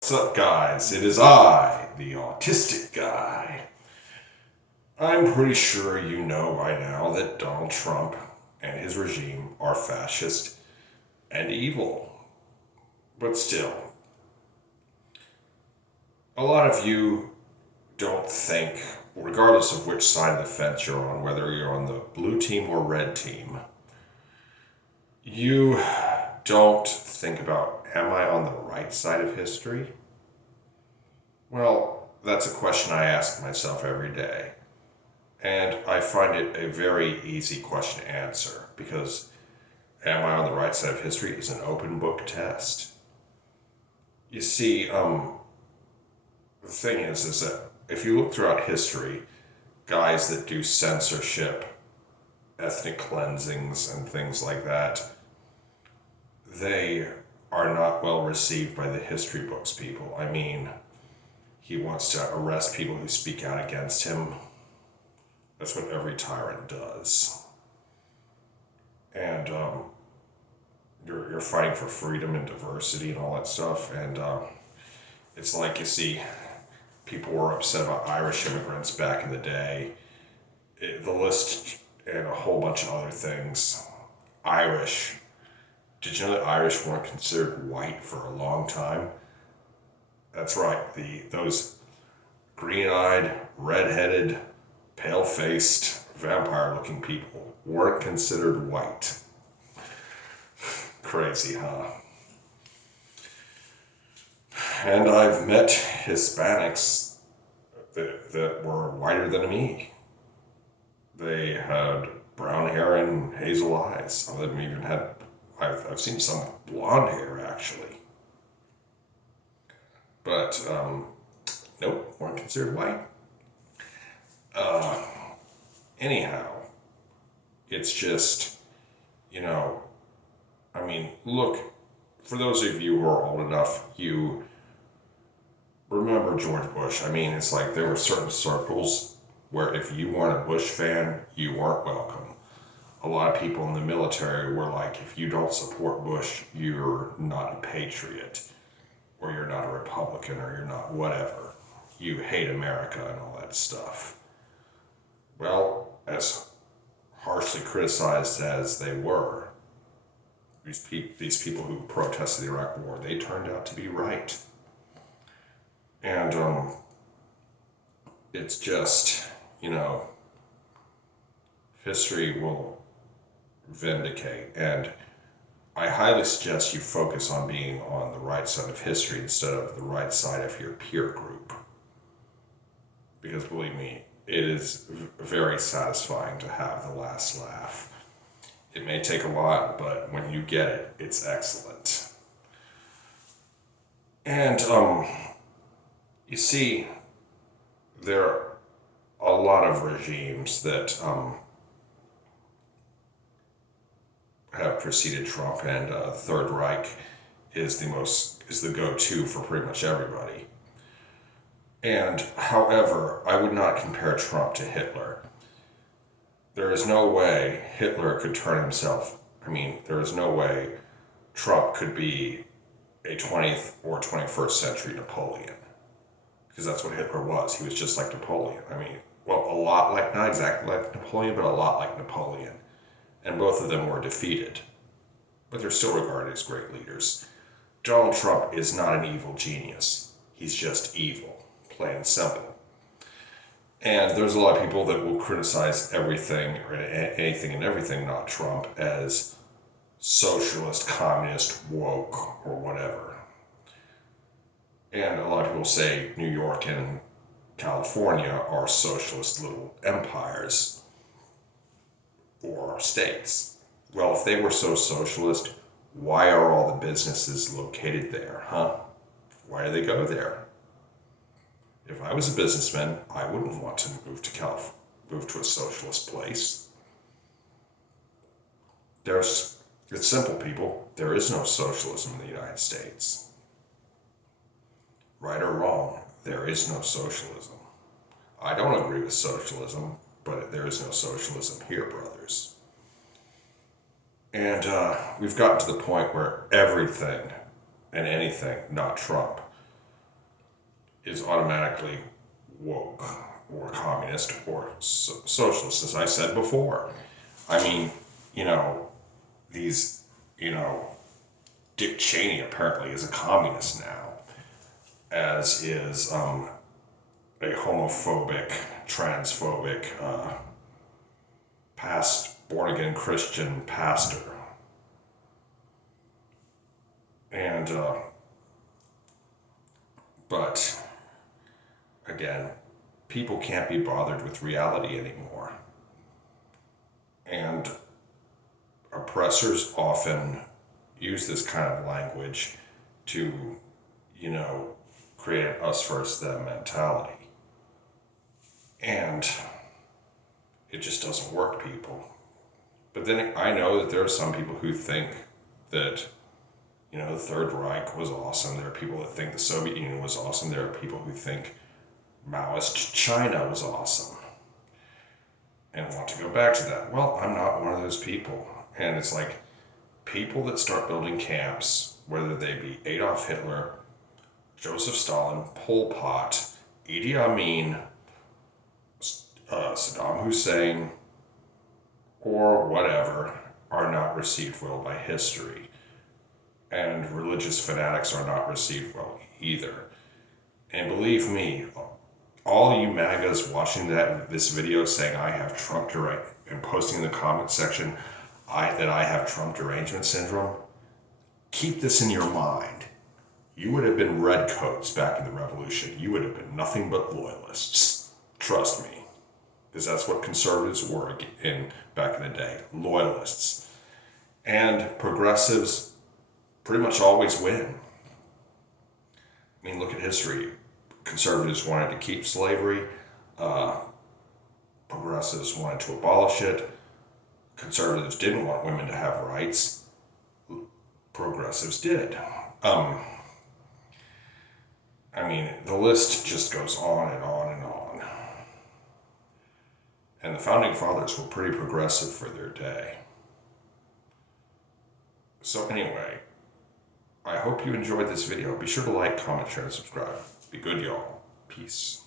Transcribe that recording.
What's up, guys? It is I, the autistic guy. I'm pretty sure you know by now that Donald Trump and his regime are fascist and evil. But still, a lot of you don't think, regardless of which side of the fence you're on, whether you're on the blue team or red team, you don't think about, am I on the right side of history? Well, that's a question I ask myself every day. And I find it a very easy question to answer because am I on the right side of history is an open book test. You see, the thing is that if you look throughout history, guys that do censorship, ethnic cleansings, and things like that, they are not well received by the history books people. I mean, he wants to arrest people who speak out against him. That's what every tyrant does. And you're fighting for freedom and diversity and all that stuff. And it's like, you see, people were upset about Irish immigrants back in the day. The list and a whole bunch of other things. Irish. Did you know that Irish weren't considered white for a long time? That's right. Those green-eyed, red-headed, pale-faced, vampire-looking people weren't considered white. Crazy, huh? And I've met Hispanics that were whiter than me. They had brown hair and hazel eyes. Some of them even had, I've seen some blonde hair, actually. But, nope, weren't considered white. Anyhow, it's just, I mean, look, for those of you who are old enough, you remember George Bush. I mean, it's like there were certain circles where if you weren't a Bush fan, you weren't welcome. A lot of people in the military were like, if you don't support Bush, you're not a patriot, or you're not a Republican, or you're not whatever. You hate America and all that stuff. Well, as harshly criticized as they were, these people who protested the Iraq War, they turned out to be right. And it's just, history will vindicate. And I highly suggest you focus on being on the right side of history instead of the right side of your peer group. Because believe me, it is very satisfying to have the last laugh. It may take a lot, but when you get it, it's excellent. And, you see, there are a lot of regimes that have preceded Trump, and the Third Reich is the go-to for pretty much everybody. And, however, I would not compare Trump to Hitler. There is no way Hitler could turn himself. There is no way Trump could be a 20th or 21st century Napoleon. Because that's what Hitler was. He was just like Napoleon. A lot like, not exactly like Napoleon, but a lot like Napoleon. And both of them were defeated. But they're still regarded as great leaders. Donald Trump is not an evil genius. He's just evil. Plain and simple. And there's a lot of people that will criticize everything or anything and everything, not Trump, as socialist, communist, woke, or whatever. And a lot of people say New York and California are socialist little empires or states. Well, if they were so socialist, why are all the businesses located there, huh? Why do they go there? If I was a businessman, I wouldn't want to move to a socialist place. It's simple, people. There is no socialism in the United States. Right or wrong, there is no socialism. I don't agree with socialism, but there is no socialism here, brothers. And we've gotten to the point where everything and anything, not Trump, is automatically woke or communist or socialist, as I said before. I mean, you know, these, you know, Dick Cheney apparently is a communist now, as is a homophobic, transphobic, born-again Christian pastor. And, but, again, people can't be bothered with reality anymore. And oppressors often use this kind of language to, you know, create an us versus them mentality. And it just doesn't work, people. But then I know that there are some people who think that, you know, the Third Reich was awesome. There are people that think the Soviet Union was awesome. There are people who think Maoist China was awesome and want to go back to that. Well, I'm not one of those people. And it's like people that start building camps, whether they be Adolf Hitler, Joseph Stalin, Pol Pot, Idi Amin, Saddam Hussein, or whatever, are not received well by history. And religious fanatics are not received well either. And believe me, all you MAGAs watching this video saying I have Trump and posting in the comment section that I have Trump derangement syndrome, keep this in your mind. You would have been redcoats back in the revolution. You would have been nothing but loyalists. Trust me. Because that's what conservatives were back in the day. Loyalists. And progressives pretty much always win. I mean, look at history. Conservatives wanted to keep slavery. Progressives wanted to abolish it. Conservatives didn't want women to have rights. Progressives did. I mean, the list just goes on and on and on. And the Founding Fathers were pretty progressive for their day. So anyway, I hope you enjoyed this video. Be sure to like, comment, share, and subscribe. Be good, y'all. Peace.